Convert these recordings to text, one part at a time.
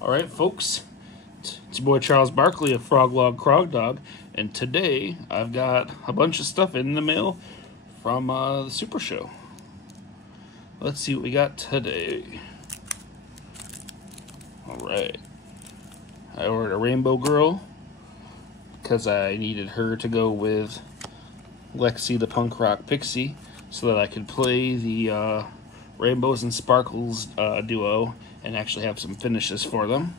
Alright folks, it's your boy Charles Barkley of Froglog Crogdog, and today I've got a bunch of stuff in the mail from the Super Show. Let's see what we got today. Alright, I ordered a Rainbow Girl because I needed her to go with Lexi the Punk Rock Pixie so that I could play the Rainbows and Sparkles duo and actually have some finishes for them.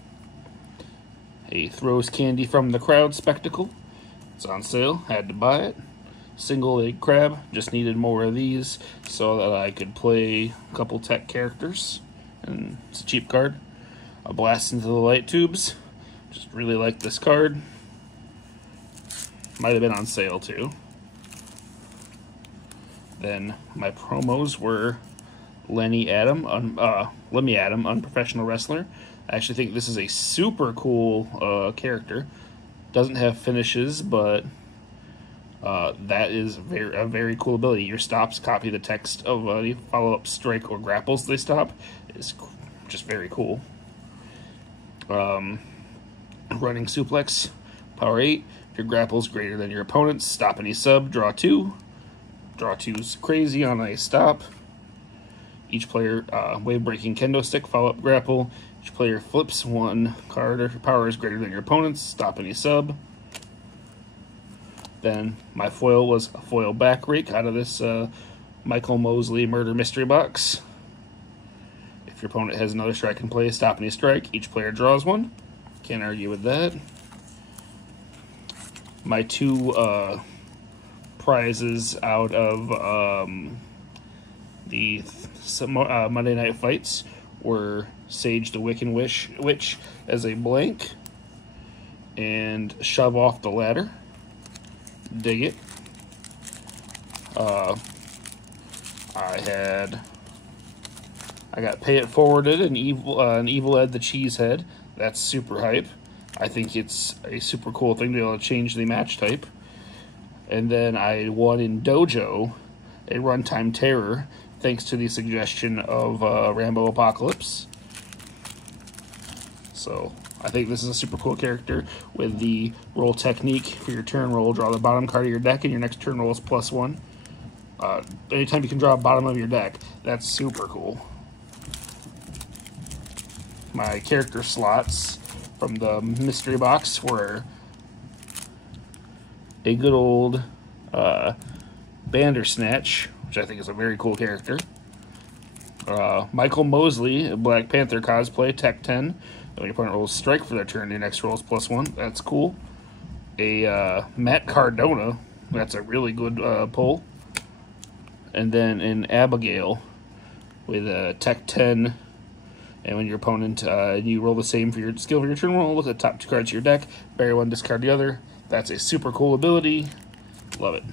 A Throws Candy from the Crowd spectacle. It's on sale, had to buy it. Single egg crab, just needed more of these so that I could play a couple tech characters, and it's a cheap card. A Blast into the Light Tubes, just really like this card. Might have been on sale too. Then my promos were Lemmy Adam, Unprofessional Wrestler. I actually think this is a super cool character. Doesn't have finishes, but that is a very cool ability. Your stops copy the text of any follow-up strike or grapples they stop. Is just very cool. Running Suplex, Power 8. If your grapple is greater than your opponent's, stop any sub, draw 2. Draw 2's crazy on a stop. Each player, wave-breaking kendo stick, follow-up grapple. Each player flips one card if your power is greater than your opponent's, stop any sub. Then my foil was a foil back rake out of this Michael Mosley Murder Mystery Box. If your opponent has another strike in play, stop any strike. Each player draws one. Can't argue with that. My two prizes out of the Monday Night Fights were Sage the Wiccan Witch as a blank and Shove Off the Ladder. Dig it. I got Pay It Forwarded and Evil Ed the Cheesehead. That's super hype. I think it's a super cool thing to be able to change the match type. And then I won in Dojo a Runtime Terror, thanks to the suggestion of Rambo Apocalypse. So I think this is a super cool character with the roll technique. For your turn roll, draw the bottom card of your deck, and your next turn roll is +1. Anytime you can draw bottom of your deck, that's super cool. My character slots from the mystery box were a good old Bandersnatch, which I think is a very cool character. Michael Mosley, a Black Panther cosplay, Tech 10. When your opponent rolls strike for their turn, your next roll is +1. That's cool. A Matt Cardona, that's a really good pull. And then an Abigail with a Tech 10. And when your opponent, you roll the same for your skill for your turn roll, look at the top 2 cards of your deck, bury one, discard the other. That's a super cool ability. Love it.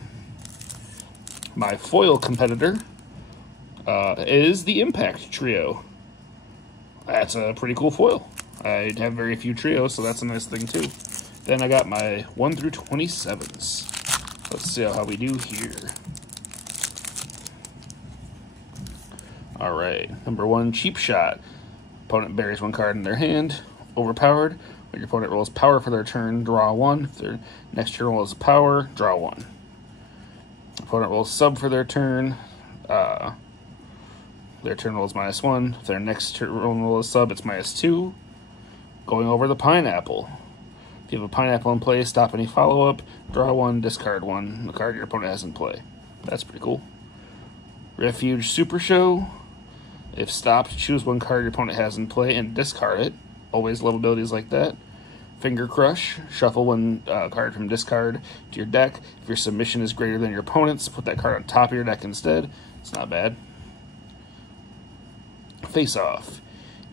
My foil competitor is the Impact Trio. That's a pretty cool foil. I have very few trios, so that's a nice thing too. Then I got my 1 through 27s. Let's see how we do here. Alright, number 1, Cheap Shot. Opponent buries one card in their hand. Overpowered. When your opponent rolls power for their turn, draw 1. If their next turn roll is power, draw 1. Opponent rolls sub for their turn. Their turn roll is -1. If their next turn roll is sub, it's -2. Going over the Pineapple. If you have a Pineapple in play, stop any follow-up, draw 1, discard 1, the card your opponent has in play. That's pretty cool. Refuge Super Show. If stopped, choose one card your opponent has in play and discard it. Always love abilities like that. Finger Crush. Shuffle one card from discard to your deck. If your submission is greater than your opponent's, put that card on top of your deck instead. It's not bad. Face Off.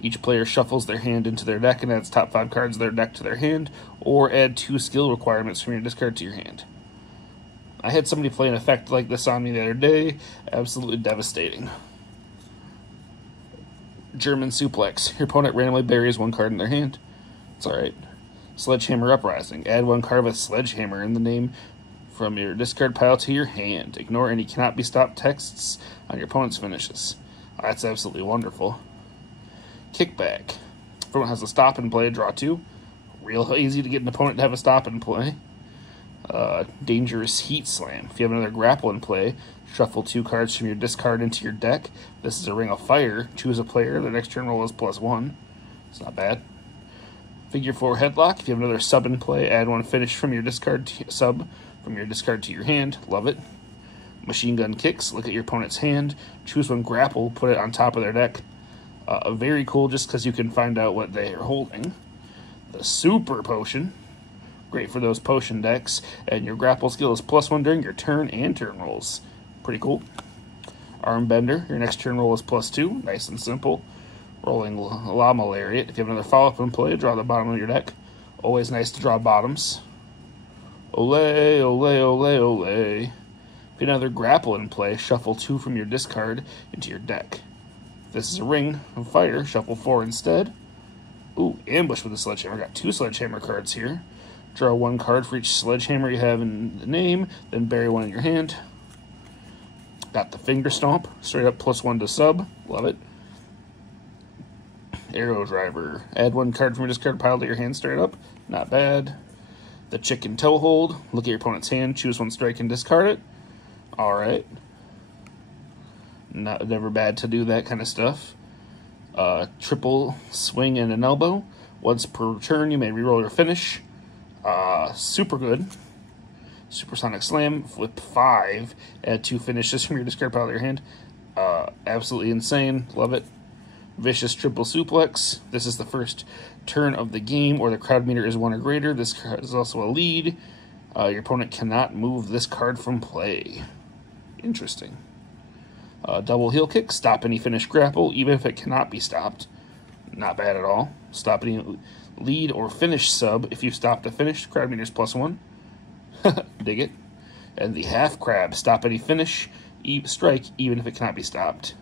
Each player shuffles their hand into their deck and adds top 5 cards of their deck to their hand, or add 2 skill requirements from your discard to your hand. I had somebody play an effect like this on me the other day. Absolutely devastating. German Suplex. Your opponent randomly buries one card in their hand. It's alright. Sledgehammer Uprising. Add one card with Sledgehammer in the name from your discard pile to your hand. Ignore any cannot be stopped texts on your opponent's finishes. That's absolutely wonderful. Kickback. opponent has a stop in play, draw 2. Real easy to get an opponent to have a stop in play. Dangerous Heat Slam. If you have another grapple in play, shuffle 2 cards from your discard into your deck. This is a Ring of Fire. Choose a player. The next turn roll is +1. It's not bad. Figure 4 Headlock. If you have another sub in play, add 1 finish from your discard sub from your discard to your hand. Love it. Machine Gun Kicks. Look at your opponent's hand. Choose 1 grapple. Put it on top of their deck. Very cool just because you can find out what they are holding. The Super Potion. Great for those potion decks. And your grapple skill is +1 during your turn and turn rolls. Pretty cool. Arm Bender. Your next turn roll is +2. Nice and simple. Rolling Llama Lariat. If you have another follow-up in play, draw the bottom of your deck. Always nice to draw bottoms. Olay, olay, olay, olay. If you have another grapple in play, shuffle 2 from your discard into your deck. If this is a Ring of Fire, shuffle 4 instead. Ooh, Ambush with the Sledgehammer. Got 2 Sledgehammer cards here. Draw 1 card for each Sledgehammer you have in the name, then bury 1 in your hand. Got the Finger Stomp, straight up +1 to sub. Love it. Arrow Driver. Add 1 card from your discard pile to your hand straight up. Not bad. The Chicken Toe Hold. Look at your opponent's hand, choose 1 strike and discard it. Alright. Never bad to do that kind of stuff. Triple Swing and an Elbow. Once per turn, you may reroll your finish. Super good. Supersonic Slam, flip 5, add 2 finishes from your discard pile to your hand. Absolutely insane, love it. Vicious Triple Suplex. This is the first turn of the game, or the crowd meter is 1 or greater. This card is also a lead. Your opponent cannot move this card from play. Interesting. Double Heel Kick. Stop any finish grapple, even if it cannot be stopped. Not bad at all. Stop any lead or finish sub. If you stop the finish, crowd meter is +1. Dig it. And the Half Crab. Stop any finish, strike, even if it cannot be stopped.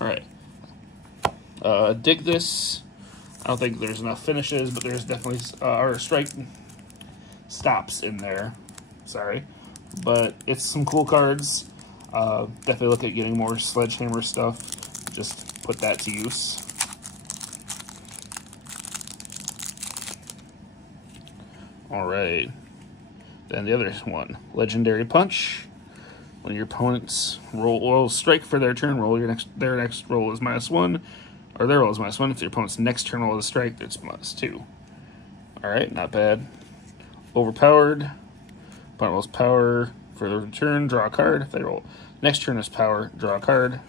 Alright. Dig this. I don't think there's enough finishes, but there's definitely or strike stops in there. Sorry. But it's some cool cards. Definitely look at getting more Sledgehammer stuff. Just put that to use. Alright. Then the other one. Legendary Punch. When your opponents roll strike for their turn roll, their next roll is -1. Or their roll is -1. If your opponent's next turn roll is a strike, it's +2. Alright, not bad. Overpowered. Opponent rolls power for their turn, draw a card. If they roll next turn is power, draw a card.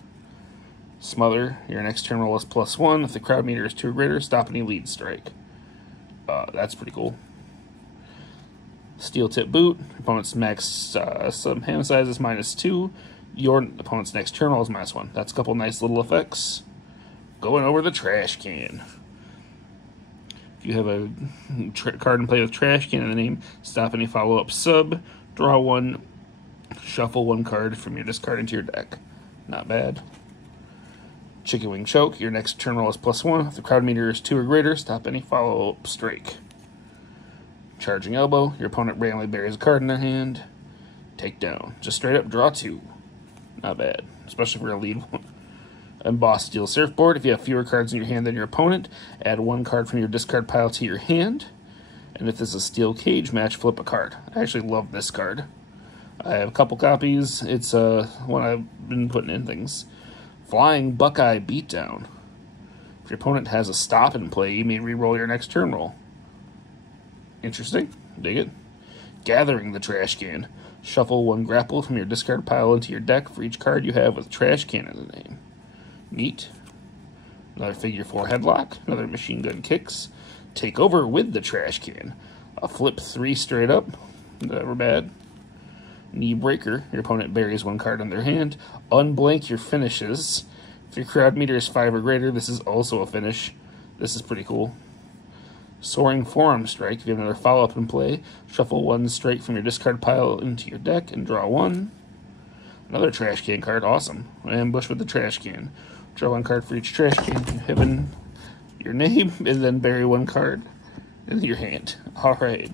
Smother. Your next turn roll is +1. If the crowd meter is 2 or greater, stop any lead strike. That's pretty cool. Steel Tip Boot. Opponent's max sub hand size is -2. Your opponent's next turn roll is -1. That's a couple nice little effects. Going over the Trash Can. If you have a card in play with Trash Can in the name, stop any follow-up sub, draw 1, shuffle 1 card from your discard into your deck. Not bad. Chicken Wing Choke. Your next turn roll is +1. If the crowd meter is 2 or greater, stop any follow-up strike. Charging Elbow. Your opponent randomly buries a card in their hand. Take down. Just straight up draw 2. Not bad, especially for a lead one. Embossed Steel Surfboard. If you have fewer cards in your hand than your opponent, add 1 card from your discard pile to your hand. And if this is a Steel Cage match, flip a card. I actually love this card. I have a couple copies. It's one I've been putting in things. Flying Buckeye Beatdown. If your opponent has a stop in play, you may re-roll your next turn roll. Interesting. Dig it. Gathering the Trash Can. Shuffle 1 grapple from your discard pile into your deck for each card you have with Trash Can in the name. Neat. Another Figure 4 Headlock. Another Machine Gun Kicks. Take over with the Trash Can. A flip 3 straight up. Never bad. Knee Breaker. Your opponent buries 1 card in their hand. Unblank your finishes. If your crowd meter is 5 or greater, this is also a finish. This is pretty cool. Soaring Forearm Strike. If you have another follow-up in play, shuffle 1 strike from your discard pile into your deck and draw 1. Another Trash Can card. Awesome. Ambush with the Trash Can. Draw 1 card for each Trash Can you have in your name, and then bury 1 card in your hand. Alright.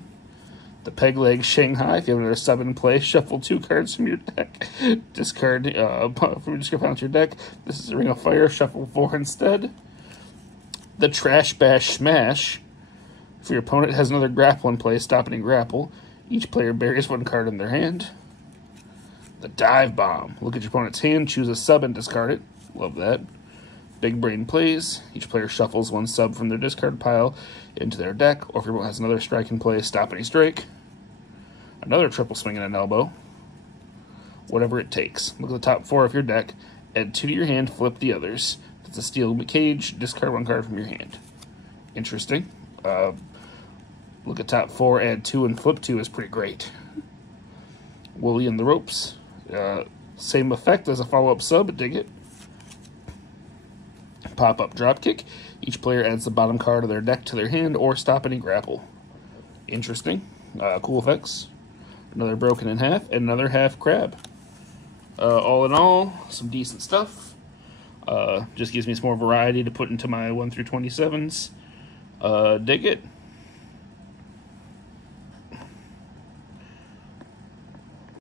The Peg Leg Shanghai. If you have another sub in play, shuffle 2 cards from your deck. Discard from your discard pile into your deck. This is a Ring of Fire. Shuffle 4 instead. The Trash Bash Smash. If your opponent has another grapple in play, stop any grapple. Each player buries one card in their hand. The Dive Bomb. Look at your opponent's hand, choose a sub and discard it. Love that. Big Brain Plays. Each player shuffles one sub from their discard pile into their deck, or if your opponent has another strike in play, stop any strike. Another triple swing and an elbow. Whatever it takes. Look at the top 4 of your deck, add 2 to your hand, flip the others. If it's a steel cage, discard 1 card from your hand. Interesting. Look at top 4, add 2 and flip 2 is pretty great. Wooly and the Ropes. Same effect as a follow-up sub, dig it. Pop-up Dropkick. Each player adds the bottom card of their deck to their hand or stop any grapple. Interesting. Cool effects. Another Broken in Half and another Half Crab. All in all, some decent stuff. Just gives me some more variety to put into my 1 through 27s. Dig it.